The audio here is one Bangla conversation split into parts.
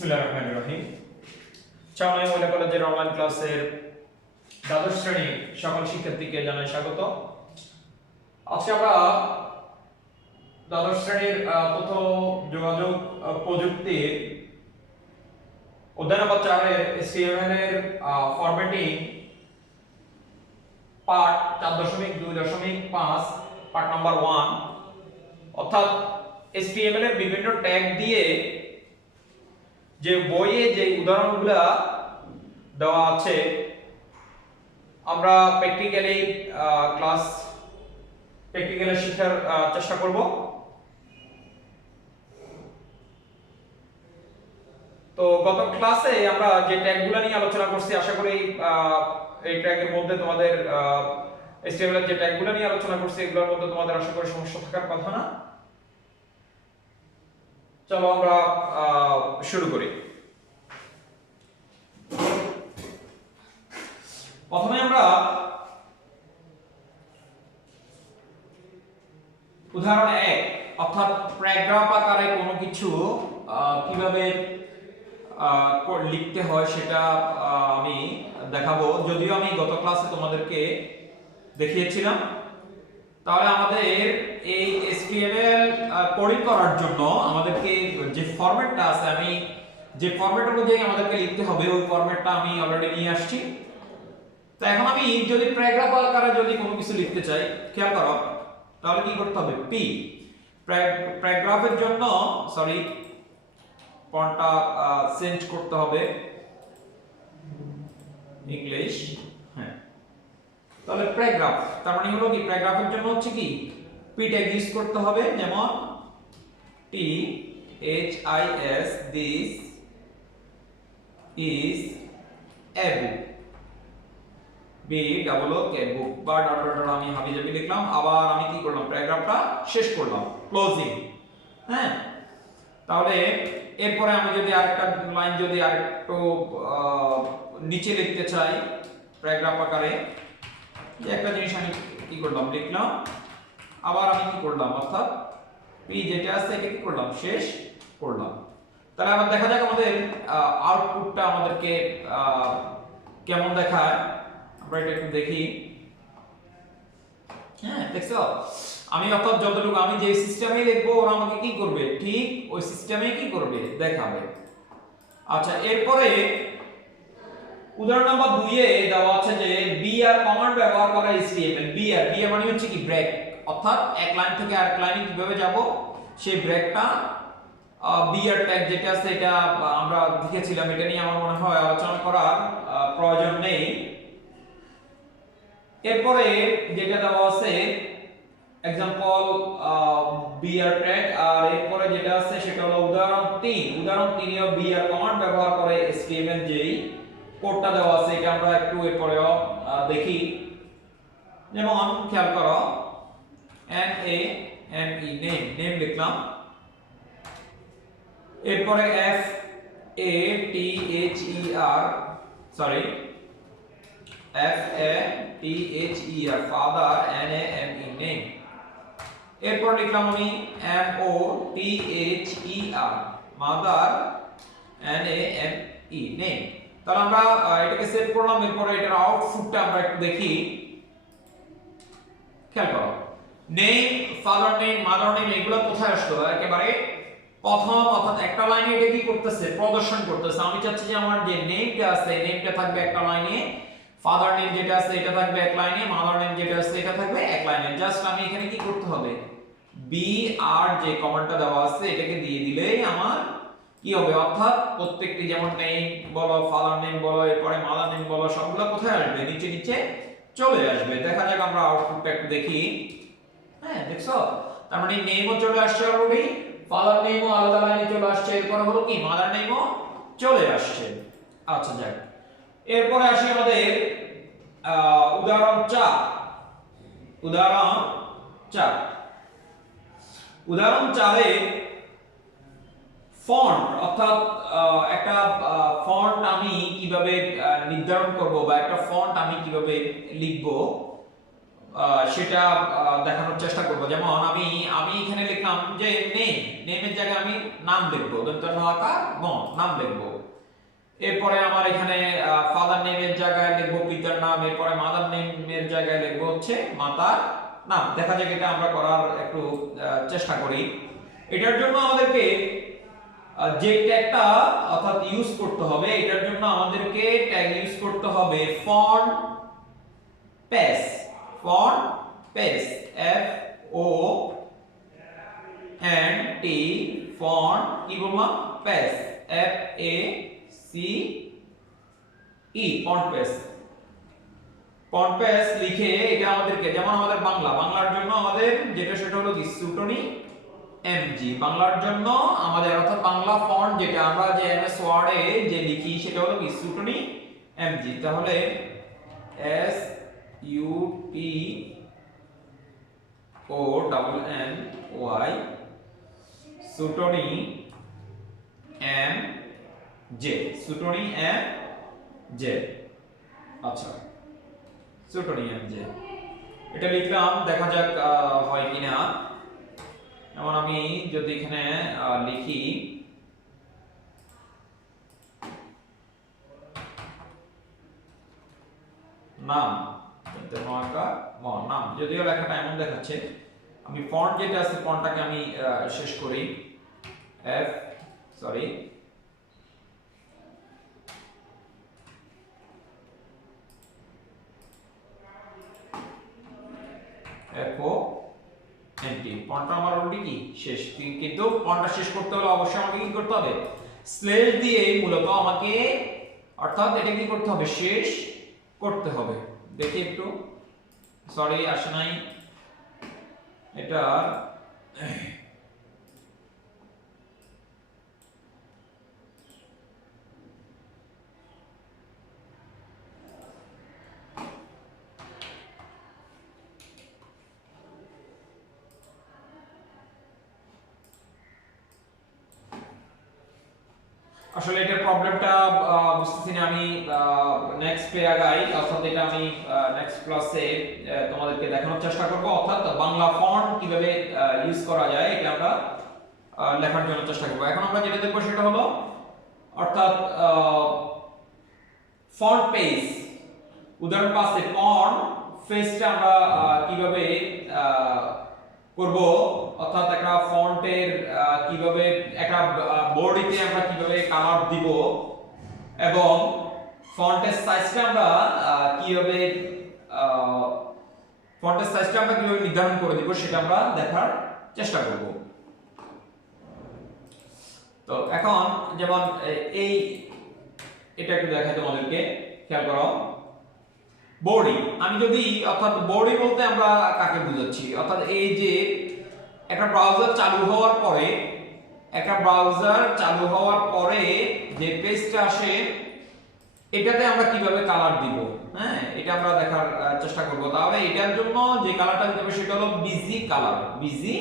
বিসমিল্লাহির রহমানির রহিম। চাওলাই মহিলা কলেজের অনলাইন ক্লাসের দ্বাদশ শ্রেণীর সকল শিক্ষার্থীকে জানাই স্বাগত। আজকে আমরা দ্বাদশ শ্রেণীর তথ্য যোগাযোগ প্রযুক্তির অধ্যায় নম্বর 4 এর HTML এর ফরম্যাটিং পার্ট 4.2.5 পার্ট নাম্বার 1 অর্থাৎ HTML এর বিভিন্ন ট্যাগ দিয়ে যে বইয়ে যে উদাহরণগুলো দেওয়া আছে আমরা প্র্যাকটিক্যালি শেখার চেষ্টা করব। তো গত ক্লাসে আমরা যে ট্যাগগুলো নিয়ে আলোচনা করছি, আশা করি এই ট্যাগের মধ্যে তোমাদের HTML এর যে ট্যাগগুলো নিয়ে আলোচনা করছি এগুলোর মধ্যে তোমাদের আশা করি সমস্যা থাকার কথা না। চলো আমরা শুরু করি। প্রথমে আমরা উদাহরণ 1 অর্থাৎ প্যারাগ্রাফ আকারে কোনো কিছু কিভাবে লিখতে হয় সেটা আমি দেখাবো। যদিও আমি গত ক্লাসে তোমাদেরকে দেখিয়েছিলাম। তাহলে আমাদের এই HTML কোডিং করার জন্য আমাদেরকে যে ফরম্যাটটা আছে, আমি যে ফরম্যাট অনুযায়ী আমাদেরকে লিখতে হবে ওই ফরম্যাটটা আমি অলরেডি নিয়ে আসছি। তো এখন আমি যদি প্যারাগ্রাফ আকারে যদি কোনো কিছু লিখতে চাই, খেয়াল করো, তাহলে কি করতে হবে? পি প্যারাগ্রাফের জন্য ফন্টটা চেঞ্জ করতে হবে ইংলিশ। হ্যাঁ, তাহলে প্যারাগ্রাফ তার মানে হলো কি, প্যারাগ্রাফের জন্য হচ্ছে কি পি ট্যাগ ইউজ করতে হবে। যেমন T H I S, this is a book, B double O K book, বা ডট ডট ডট আমি হাবিজাবি লিখলাম। আবার আমি কি করলাম? প্যারাগ্রাফটা শেষ করলাম, ক্লোজিং। হ্যাঁ, তাহলে এরপরে আমি যদি আরেকটা লাইন যদি আরেকটু নিচে লিখতে চাই প্যারাগ্রাফ আকারে, যে একটা জিনিস আমি কি করলাম? লিখলাম। আবার আমি কি করলাম? অর্থাৎ পি যেটা আছে এটা কি করলাম? শেষ করলাম। তাহলে আবার দেখা যাক আমাদের আউটপুটটা আমাদেরকে কেমন দেখায়। আমরা এটা একটু দেখি। হ্যাঁ, দেখছো? আমি অর্থাৎ যতটুকু আমি যে সিস্টেমে লিখবো ওরা আমাকে কি করবে? ঠিক ওই সিস্টেমে কি করবে? দেখাবে। আচ্ছা, এরপরে উদাহরণ নাম্বার 2 এ দেওয়া আছে যে বিআর কমান্ড ব্যবহার করে HTML। বিআর মানে হচ্ছে কি? ব্রেক। অর্থাৎ এক লাইন থেকে আরেক লাইনে কিভাবে যাব সেই ব্রেকটা বিআর ট্যাগ যেটা আছে এটা আমরা দেখেছিলাম। এটা নিয়ে আমার মনে হয় আলোচনা করার প্রয়োজন নেই। এরপরে যেটা দেওয়া আছে एग्जांपल বিআর ট্যাগ, আর এরপরে যেটা আছে সেটা হলো উদাহরণ 3। উদাহরণ 3 এ বিআর কমান্ড ব্যবহার করে HTML যেই কোডটা দেওয়া আছে এটা আমরা একটু এরপরেও দেখি। যেমন খেয়াল করো, নেম লিখলাম। এরপরে FATHER ফাদার, NAME নেম। এরপর লিখলাম আমি MOTHER মাদার, NAME নেম। তাহলে আমরা এটাকে সেভ করলাম। এরপরে এটার আউটপুটটা আমরা একটু দেখি। খেয়াল করো, name, father name, mother name এগুলো কোথায় আসলো? একেবারে প্রথম, অর্থাৎ একটা লাইনে এটা কি করতেছে? প্রদর্শন করতেছে। আমি চাচ্ছি যে আমার যে নেমটা আছে নেমটা থাকবে একটা লাইনে, ফাদার নেম যেটা আছে এটা থাকবে এক লাইনে, মাদার নেম যেটা আছে এটা থাকবে এক লাইনে। জাস্ট আমি এখানে কি করতে হবে? বিআর যে কমান্ডটা দেওয়া আছে এটাকে দিয়ে দিলেই আমার কি হবে? অর্থাৎ প্রত্যেকটি যেমন নেম বলো, ফাদার নেম বলো, এরপরে মাদার নেম বলো, সবগুলো কোথায় আসবে? নিচে নিচে চলে আসবে। দেখা যাক আমরা আউটপুটটা একটু দেখি। হ্যাঁ, দেখছো? তার মানে নেমও চলে আসছে অলরেডি, ফাদার নেমও আলাদা লাইনে চলে আসছে, এরপর হলো কি মাদার নেমও চলে আসছে। আচ্ছা, যাক, এরপরে আসি আমাদের উদাহরণ 4। উদাহরণ 4 এ ফন্ট, অর্থাৎ একটা ফন্ট আমি কিভাবে নির্ধারণ করব বা একটা ফন্ট আমি কিভাবে লিখব সেটা দেখানোর চেষ্টা করব। যেমন আমি আমি এখানে লিখলাম যে নেমের জায়গায় আমি নাম লিখবো, নাম লিখবো। এরপরে আমার এখানে ফাদার নেমের জায়গায় লিখবো পিতার নাম, এরপরে মাদার নেমের জায়গায় লিখবো হচ্ছে মাতার নাম। দেখা যাক এটা আমরা করার একটু চেষ্টা করি। এটার জন্য আমাদেরকে যে ট্যাগটা অর্থাৎ ইউজ করতে হবে, এটার জন্য আমাদেরকে ট্যাগ ইউজ করতে হবে font face. Font face, F O N T, font কি বললাম, face, F A C E, font face. Font face লিখে এটা আমাদেরকে, যেমন আমাদের বাংলার জন্য আমাদের যেটা সেটা হলো কি সুটনি এমজি। বাংলার জন্য আমাদের অর্থাৎ বাংলা ফন্ট যেটা আমরা যে এমএস ওয়ার্ডে যে লিখি সেটা হলো কি সুটনি এমজি। তাহলে S U T O double N Y, Sutonny M J, Sutonny M J. আচ্ছা, সুটনি এম জে এটা লিখলাম, দেখা যাক হয় কিনা। যেমন আমি যদি এখানে লিখি নাম, নাম, যদিও লেখাটা এমন দেখাচ্ছে, আমি ফন্ট যেটা আছে ফন্টটাকে আমি শেষ করি, F sorry F O N T. ফন্টটা আমার অলরেডি কি শেষ, কিন্তু ফন্টটা শেষ করতে হলে অবশ্যই আমাকে কি করতে হবে, স্ল্যাশ দিয়ে মূলত আমাকে অর্থাৎ এটা কি করতে হবে, শেষ করতে হবে। দেখি একটু, সরি আসে নাই এটা। আসলে এটার প্রবলেমটা বুঝতেছি না আমি। নেক্সট পে আগাই, অর্থাৎ এটা আমি নেক্সট ক্লাসে তোমাদেরকে দেখানোর চেষ্টা করব, অর্থাৎ বাংলা ফন্ট কিভাবে ইউজ করা যায় এটা আমরা লেখার জন্য চেষ্টা করব। এখন আমরা যেটা দেখব সেটা হলো অর্থাৎ ফন্ট পেজ। উদাহরণ পাশে ফন্ট ফেজটা আমরা কিভাবে করব, অর্থাৎ একটা ফন্টের কিভাবে একটা বডিতে আমরা কিভাবে কালার দিব এবং ফন্টের সাইজটা আমরা কিভাবে নির্ধারণ করে দিব সেটা আমরা দেখার চেষ্টা করব। তো এখন যেমন এই এটা একটু দেখাই তোমাদেরকে, খেয়াল করো। বডি, আমি যদি অর্থাৎ বডি বলতে আমরা কাকে বুঝাচ্ছি, অর্থাৎ এই যে একটা ব্রাউজার চালু হওয়ার পরে যে পেজটা আসে এটাতে আমরা কিভাবে কালার দিব, হ্যাঁ এটা আমরা দেখার চেষ্টা করব। তাহলে এটার জন্য যে কালারটা দিতে হবে সেটা হলো বিজি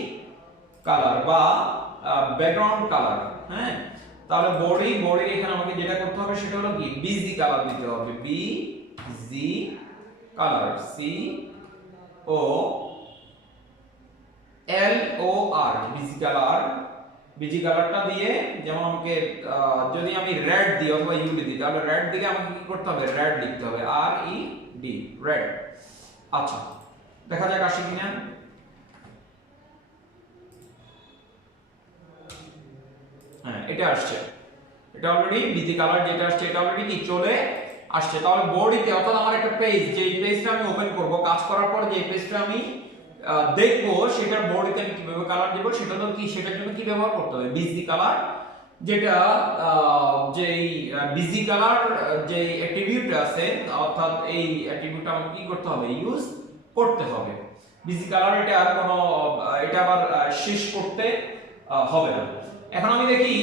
কালার বা ব্যাকগ্রাউন্ড কালার। হ্যাঁ, তাহলে বডি এখানে আমাকে যেটা করতে হবে সেটা হলো কি বিজি কালার দিতে হবে, busy colour, C O L O আর, বিজি কালারটা দিয়ে, যেমন আমাকে যদি আমি রেড দিই অথবা ইউডি দিই, তাহলে রেড দিলে আমাকে কি করতে হবে, রেড লিখতে হবে, আর ই ডি, রেড। আচ্ছা, দেখা যাক আসে কিনা। হ্যাঁ, এটা আসছে, এটা অলরেডি বিজি কালার যেটা আসছে এটা অলরেডি কি চলে আসছে। তাহলে বডিতে অর্থাৎ আমার একটা পেজ, যে পেজটা আমি ওপেন করব, কাজ করার পর যে পেজটা আমি দেখবো সেটার বডিতে আমি কিভাবে কালার দেব সেটা তো কি, সেটার জন্য কি ব্যবহার করতে হবে, বিজি কালার। যেটা যেই বিজি কালার যে অ্যাট্রিবিউট আছে, অর্থাৎ এই অ্যাট্রিবিউটটা আমাকে কি করতে হবে, ইউজ করতে হবে। বিজি কালার এটা আর কোনো এটা আবার শেষ করতে হবে না। এখন আমি দেখি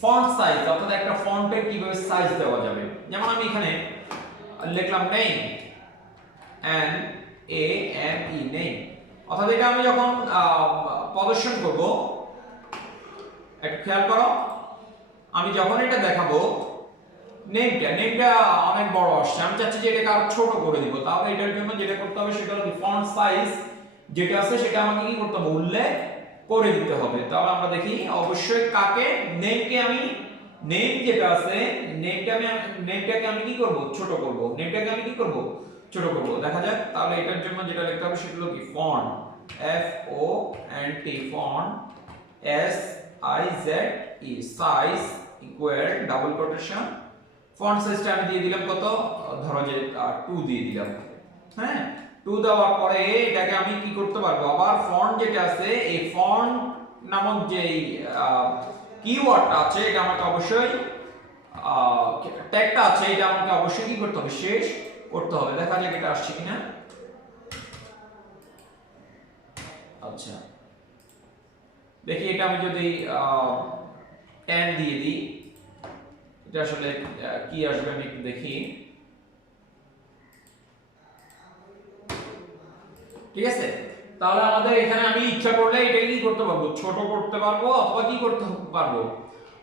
ফন্ট সাইজ, অর্থাৎ একটা ফন্টের কিভাবে সাইজ দেওয়া যাবে। যেমন আমি এখানে লিখলাম name, N A M E, name. অর্থাৎ এটা আমি যখন প্রদর্শন করব, একটু খেয়াল করো, আমি যখন এটা দেখাবো নেমটা অনেক বড় আসছে, আমি চাচ্ছি যে এটাকে আরো ছোট করে দিব। তাহলে এটার জন্য যেটা করতে হবে সেটা হলো ফন্ট সাইজ যেটা আছে সেটা আমাকে কি করতে হবে, উল্লেখ করে দিতে হবে। তাহলে আমরা দেখি অবশ্যই কাকে, নেমকে আমি, নেম যেটা আছে নেমটাকে আমি কি করব, ছোট করব। নেমটাকে আমি কি করব, ছোট করব। দেখা যাক তাহলে এটার জন্য যেটা লিখতে হবে সেটা হলো কি font, F O N T, font S I Z E, size equal double quotation, font সাইজটা আমি দিয়ে দিলাম কত, ধরো যে 2 দিয়ে দিলাম। হ্যাঁ, 2 দেওয়ার পরে এটাকে আমি কি করতে পারবো, আবার ফন্ট যেটা আছে এই ফন্ট নামক যে কিওয়ার্ডটা আছে এটা আমাকে অবশ্যই ট্যাগটা আছে এটা আমাকে অবশ্যই কি করতে হবে, শেষ করতে হবে। দেখা যাক এটা আসছে কিনা। আচ্ছা দেখি এটা আমি যদি 10 দিয়ে দিই এটা আসলে কি আসবে আমি একটু দেখি। ঠিক আছে, তাহলে আমাদের এখানে আমি ইচ্ছা করলে এটা কি করতে পারবো, ছোট করতে পারবো অথবা কি করতে পারবো,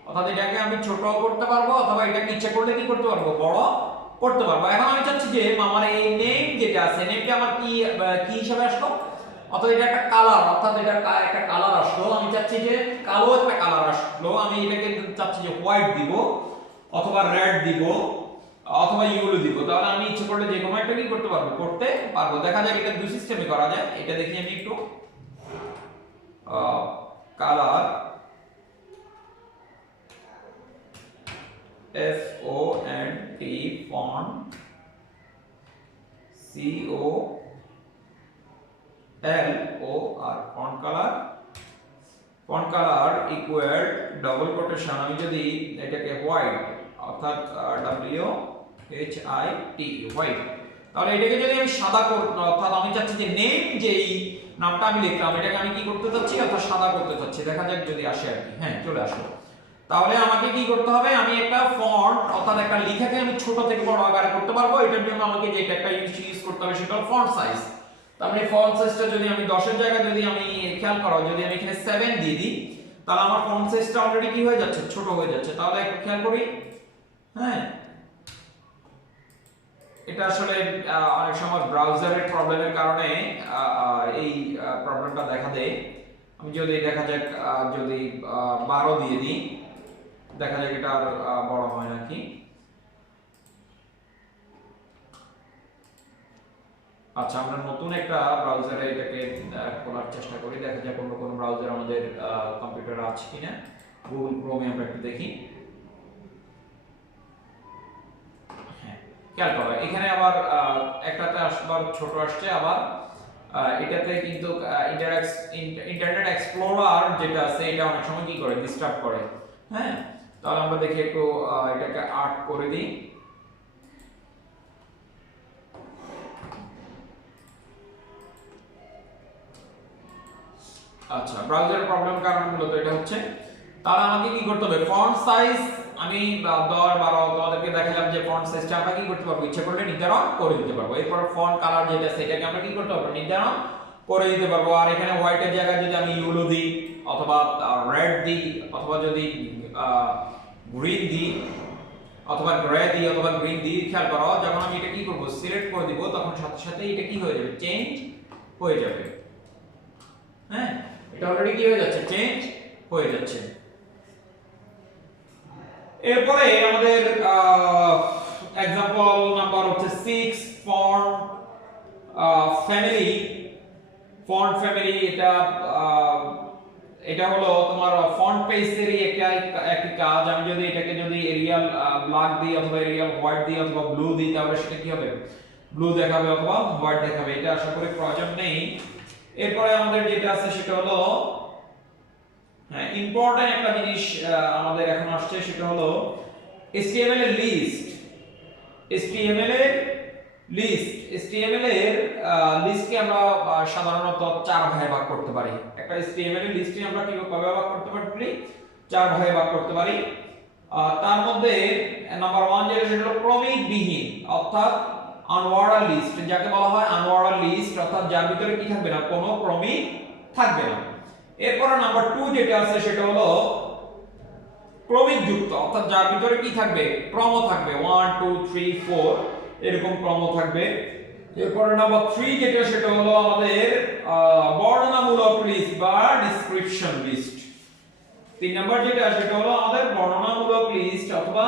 অর্থাৎ এটাকে আমি ছোট করতে পারবো অথবা এটাকে ইচ্ছা করলে কি করতে পারবো, বড় করতে পারবো। এখন আমি চাচ্ছি যে আমার এই নেম যেটা আছে নেমটা আমার কি কি হিসাবে আসলো, অর্থাৎ এটা একটা কালার, অর্থাৎ এটা একটা কালার আসলো। আমি চাচ্ছি যে কালো একটা কালার আসলো, আমি এটাকে চাচ্ছি যে হোয়াইট দিব অথবা রেড দিব অথবা ইয়েলো দিব। তাহলে আমি ইচ্ছে করলে যে কোনো একটা কি করতে পারবো, করতে পারবো। দেখা যাক এটা দুই সিস্টেমে করা যায়। এটা দেখি আমি একটু colour F O N T, font C O L O R, font colour equal double quotation, আমি যদি এটাকে হোয়াইট অর্থাৎ W H I T, white, তাহলে এটাকে যদি আমি সাদা করতে, অর্থাৎ আমি চাচ্ছি যে নেম যেই নামটা আমি লিখলাম এটাকে আমি কি করতে চাচ্ছি, অর্থাৎ সাদা করতে চাচ্ছি। দেখা যাক যদি আসে আর কি। হ্যাঁ, চলে আসলো। তাহলে আমাকে কি করতে হবে, আমি একটা ফন্ট অর্থাৎ একটা লেখাকে আমি ছোট থেকে বড় আকারে করতে পারবো। এটার জন্য আমাকে যে একটা ইউজ করতে হবে সেটা হলো ফন্ট সাইজ। তাহলে ফন্ট সাইজটা যদি আমি 10 এর জায়গায় যদি আমি খেয়াল করো যদি আমি এখানে 7 দিয়ে দিই তাহলে আমার ফন্ট সাইজটা অলরেডি কি হয়ে যাচ্ছে, ছোট হয়ে যাচ্ছে। তাহলে একটু খেয়াল করি। হ্যাঁ, এটা আসলে অনেক সময় ব্রাউজারের প্রবলেমের কারণে এই প্রবলেমটা দেখা দেয়। আমি যদি দেখা যাক যদি 12 দিয়ে দিই দেখা যাক এটা আর বড় হয় নাকি। আচ্ছা, আমরা নতুন একটা ব্রাউজারে এটাকে খোলার চেষ্টা করি, দেখা যাক অন্য কোনো ব্রাউজার আমাদের কম্পিউটারে আছে কিনা। গুগল ক্রোমে আমরা একটু দেখি। হ্যাঁ, খেয়াল করো এখানে আবার একটাতে আসবার ছোট আসছে, আবার এটাতে কিন্তু ইন্টারনেট এক্সপ্লোরার যেটা আছে এটা অনেক সময় কি করে, ডিস্টার্ব করে। হ্যাঁ, তাহলে আমরা দেখি একটু এটাকে 8 করে দিই। আচ্ছা, ব্রাউজারের প্রবলেম কারণ মূলত এটা হচ্ছে। তাহলে আমাকে কি করতে হবে, ফন্ট সাইজ আমি 10 12 তোমাদেরকে দেখালাম যে ফন্ট সাইজটা আমরা কি করতে পারবো, ইচ্ছা করলে নির্ধারণ করে দিতে পারবো। এরপর ফন্ট কালার যেটা সেটাকে আমরা কি করতে পারবো, নির্ধারণ করে দিতে পারবো। আর এখানে হোয়াইটের জায়গায় যদি আমি ইয়েলো দিই অথবা রেড দিই অথবা যদি গ্রিন দিই অথবা গ্রে দিই অথবা গ্রিন দিই, খেয়াল করো যখন আমি এটা কি করব, সিলেক্ট করে দিব তখন সাথে সাথে এটা কি হয়ে যাবে, চেঞ্জ হয়ে যাবে। হ্যাঁ, এটা অলরেডি কি হয়ে যাচ্ছে, চেঞ্জ হয়ে যাচ্ছে। এরপরে আমাদের एग्जांपल নাম্বার হচ্ছে 6 ফন্ট ফ্যামিলি। ফন্ট ফ্যামিলি এটা হলো তোমার ফন্ট পেজেরই একটি কাজ। আমি যদি এটাকে যদি এরিয়াল ব্ল্যাক দিই অথবা এরিয়াল হোয়াইট দিই অথবা ব্লু দিই তাহলে সেটা কি হবে, ব্লু দেখাবে অথবা হোয়াইট দেখাবে। এটা আশা করি প্রয়োজন নেই। এরপরে আমাদের যেটা আছে সেটা হলো হ্যাঁ ইম্পর্টেন্ট একটা জিনিস আমাদের এখন আসছে, সেটা হলো HTML এর লিস্ট। HTML এর লিস্টকে আমরা সাধারণত 4 ভাগে ভাগ করতে পারি। একটা HTML এর লিস্টে আমরা কিভাবে ভাগ করতে পারি, 4 ভাগে ভাগ করতে পারি। তার মধ্যে নাম্বার 1 যেটা সেটা হলো ক্রমিক বিহীন, অর্থাৎ আনঅর্ডার লিস্ট, যাকে বলা হয় আনঅর্ডার লিস্ট, অর্থাৎ যার ভিতরে কি থাকবে না, কোনো ক্রমিক থাকবে না। এরপর নাম্বার 2 যেটা আছে সেটা হলো ক্রমিক যুক্ত, অর্থাৎ যার ভিতরে কি থাকবে, ক্রম থাকবে, 1 2 3 4 এরকম ক্রম থাকবে। এরপরে নাম্বার 3 যেটা সেটা হলো আমাদের বর্ণনামূলক লিস্ট বা ডেসক্রিপশন লিস্ট। 3 নাম্বার যেটা সেটা হলো আমাদের বর্ণনামূলক লিস্ট অথবা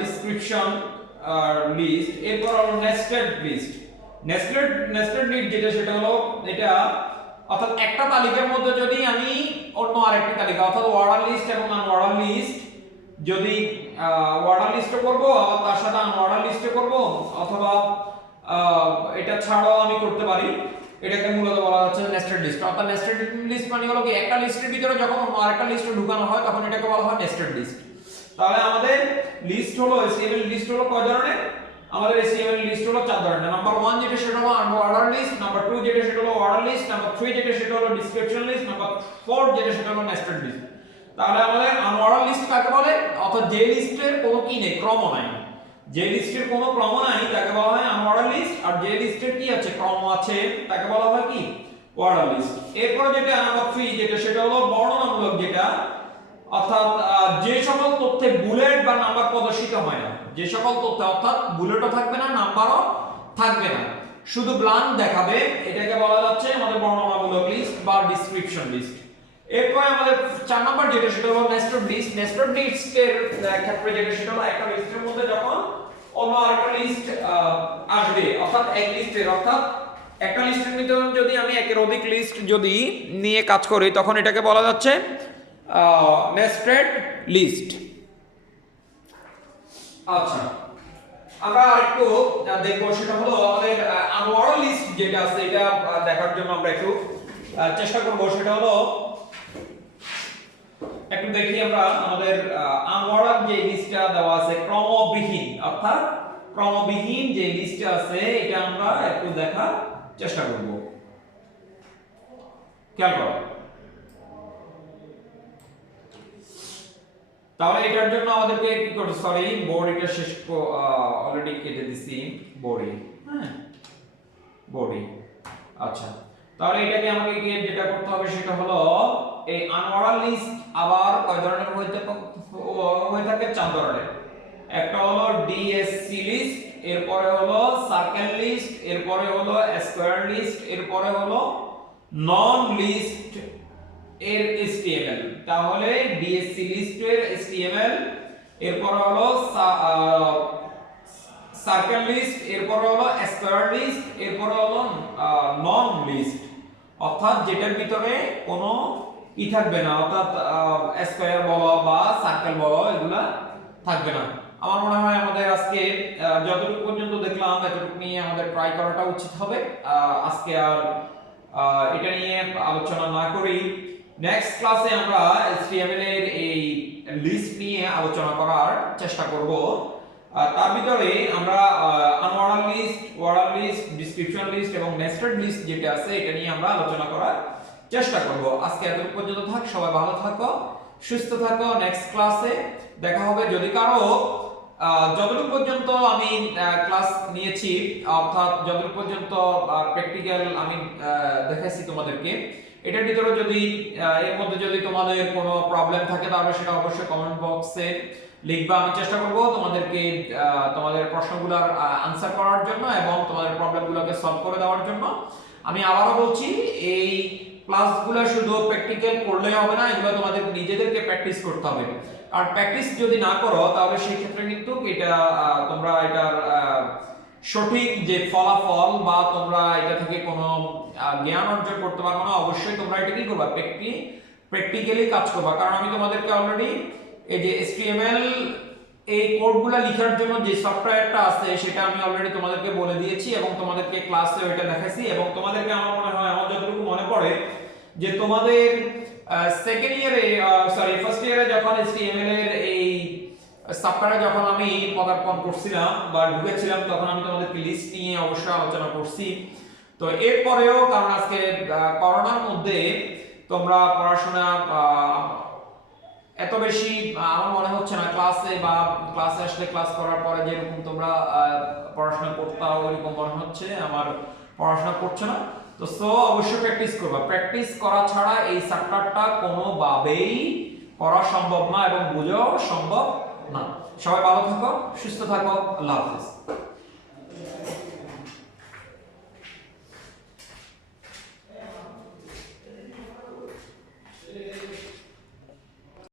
ডেসক্রিপশন লিস্ট। এরপর হলো নেস্টেড লিস্ট। নেস্টেড লিস্ট যেটা সেটা হলো এটা, অর্থাৎ একটা তালিকার মধ্যে যদি আমি অন্য আরেকটি তালিকা অর্থাৎ অর্ডার লিস্ট এবং আনঅর্ডার লিস্ট, যদি অর্ডার লিস্টও করব আবার তার সাথে আনঅর্ডার লিস্টও করব, অথবা এটা ছাড়াও আমি করতে পারি, এটাকে মূলত বলা হচ্ছে নেস্টেড লিস্ট। অর্থাৎ নেস্টেড লিস্ট মানে হলো কি একটা লিস্টের ভিতরে যখন অন্য আরেকটা লিস্ট ঢুকানো হয় তখন এটাকে বলা হয় নেস্টেড লিস্ট। তাহলে আমাদের লিস্ট হলো HTML লিস্ট হলো কয় ধরনের, আমাদের HTML লিস্ট হলো 4 ধরনের। নাম্বার 1 যেটা সেটা হলো আনঅর্ডার লিস্ট, নাম্বার 2 যেটা সেটা হলো অর্ডার লিস্ট, নাম্বার 3 যেটা সেটা হলো ডেসক্রিপশন লিস্ট, নাম্বার 4 যেটা সেটা হলো নেস্টেড লিস্ট। তাহলে আমাদের আনঅর্ডার লিস্ট কাকে বলে, অর্থাৎ যে লিস্টের কোনো কি নেই, ক্রম নাই, যে লিস্টের কোনো ক্রম নাই তাকে বলা হয় আনঅর্ডার লিস্ট, আর যে লিস্টের কি আছে, ক্রম আছে, তাকে বলা হয় কি, অর্ডার লিস্ট। এরপর যেটা নাম্বার 3 যেটা সেটা হলো বর্ণনামূলক, যেটা অর্থাৎ যে সকল তথ্যে বুলেট বা নাম্বার প্রদর্শিত হয় না, যে সকল তথ্য অর্থাৎ বুলেটও থাকবে না নাম্বারও থাকবে না, শুধু ব্লাঙ্ক দেখাবে, এটাকে বলা যাচ্ছে আমাদের বর্ণনামূলক লিস্ট বা ডেসক্রিপশন লিস্ট। এরপর আমাদের 4 নাম্বার যেটা সেটা হলো নেস্টেড লিস্ট। নেস্টেড লিস্টের ক্ষেত্রে যেটা সেটা হলো একটা লিস্টের মধ্যে যখন অন্য আরেকটা লিস্ট আসবে, অর্থাৎ এক লিস্টের, অর্থাৎ একটা লিস্টের ভিতরে যদি আমি একের অধিক লিস্ট যদি নিয়ে কাজ করি তখন এটাকে বলা যাচ্ছে নেস্টেড লিস্ট। আচ্ছা, আমরা একটু দেখবো সেটা হলো আমাদের আনঅর্ডার লিস্ট যেটা আছে, এটা দেখার জন্য আমরা একটু চেষ্টা করব। সেটা হলো একটু দেখি আমরা আমাদের আনঅর্ডার যে লিস্টটা দেওয়া আছে ক্রমবিহীন, অর্থাৎ ক্রমবিহীন যে লিস্টটা আছে এটা আমরা একটু দেখার চেষ্টা করব। খেয়াল করো, তাহলে এটার জন্য আমাদেরকে কি করতে, সরি বোর্ড এটা শেষ অলরেডি কেটে দিছি, বডি, হ্যাঁ বডি। আচ্ছা, তাহলে এটাকে আমাকে গিয়ে যেটা করতে হবে সেটা হলো এই আনঅর্ডার লিস্ট আবার কয় ধরনের হয়ে থাকে, 4 ধরনের। একটা হলো ডিএসসি লিস্ট, এরপরে হলো সার্কেল লিস্ট, এরপরে হলো স্কয়ার লিস্ট, এরপরে হলো নন লিস্ট এর HTML। তাহলে ডিএসসি লিস্টের HTML, এরপর হলো সার্কেল লিস্ট, এরপর হলো স্কয়ার লিস্ট, এরপর হলো নন লিস্ট, অর্থাৎ যেটার ভিতরে কোনো ই থাকবে না, অর্থাৎ স্কয়ার বলো বা সার্কেল বলো এগুলা থাকবে না। আমার মনে হয় আমাদের আজকে যতটুকু পর্যন্ত দেখলাম এতটুকু নিয়ে আমাদের ট্রাই করাটা উচিত হবে। আজকে আর এটা নিয়ে আলোচনা না করি, নেক্সট ক্লাসে আমরা HTML এর এই লিস্ট নিয়ে আলোচনা করার চেষ্টা করব। তার ভিতরে আমরা unorder list, order list, description list এবং নেস্টেড লিস্ট যেটা আছে এটা নিয়ে আমরা আলোচনা করার চেষ্টা করব। আজকে এতটুকু পর্যন্ত থাক, সবাই ভালো থাকো, সুস্থ থাকো, নেক্সট ক্লাসে দেখা হবে। যদি কারো যতটুকু পর্যন্ত আমি ক্লাস নিয়েছি, অর্থাৎ যতটুকু পর্যন্ত প্র্যাকটিক্যাল আমি দেখাইছি তোমাদেরকে, এটার ভিতরে যদি এর মধ্যে যদি তোমাদের কোনো প্রবলেম থাকে তাহলে সেটা অবশ্যই কমেন্ট বক্সে লিখবা। আমি চেষ্টা করব তোমাদেরকে তোমাদের প্রশ্নগুলোর আনসার করার জন্য এবং তোমাদের প্রবলেমগুলোকে সলভ করে দেওয়ার জন্য। আমি আবারও বলছি, এই ক্লাসগুলো শুধু প্র্যাকটিক্যাল করলে হবে না, এগুলো তোমাদের নিজেদেরকে প্র্যাকটিস করতে হবে। আর প্র্যাকটিস যদি না করো তাহলে সেই ক্ষেত্রে কিন্তু এটা তোমরা এটার সঠিক যে ফলাফল বা তোমরা এটা থেকে কোনো জ্ঞান অর্জন করতে পারবে না। অবশ্যই তোমরা এটা কি করবা, প্র্যাকটিক্যালি কাজ করবা। কারণ আমি তোমাদেরকে অলরেডি এই যে HTML এই কোডগুলো লেখার জন্য যে সফটওয়্যারটা আছে সেটা আমি অলরেডি তোমাদেরকে বলে দিয়েছি এবং তোমাদেরকে ক্লাসে ওইটা দেখাইছি। এবং তোমাদেরকে আমার মনে হয়, আমার যতটুকু মনে পড়ে যে তোমাদের সেকেন্ড ইয়ারে সরি ফার্স্ট ইয়ারে যখন HTML এর এই সফটওয়্যারে যখন আমি পদার্পণ করছিলাম বা ঢুকেছিলাম তখন আমি তোমাদেরকে লিস্ট নিয়ে অবশ্যই আলোচনা করছি। তো এরপরেও কারণ আজকে করোনার মধ্যে তোমরা পড়াশোনা এত বেশি আমার মনে হচ্ছে না, ক্লাসে আসলে ক্লাস করার পরে যেরকম তোমরা পড়াশোনা করতাও ওইরকম মনে হচ্ছে, আমার পড়াশোনা করছে না। তো অবশ্যই প্র্যাকটিস করবা, প্র্যাকটিস করা ছাড়া এই চ্যাপ্টারটা কোনোভাবেই করা সম্ভব না এবং বোঝাও সম্ভব না। সবাই ভালো থাকো, সুস্থ থাকো, আল্লাহ হাফেজ।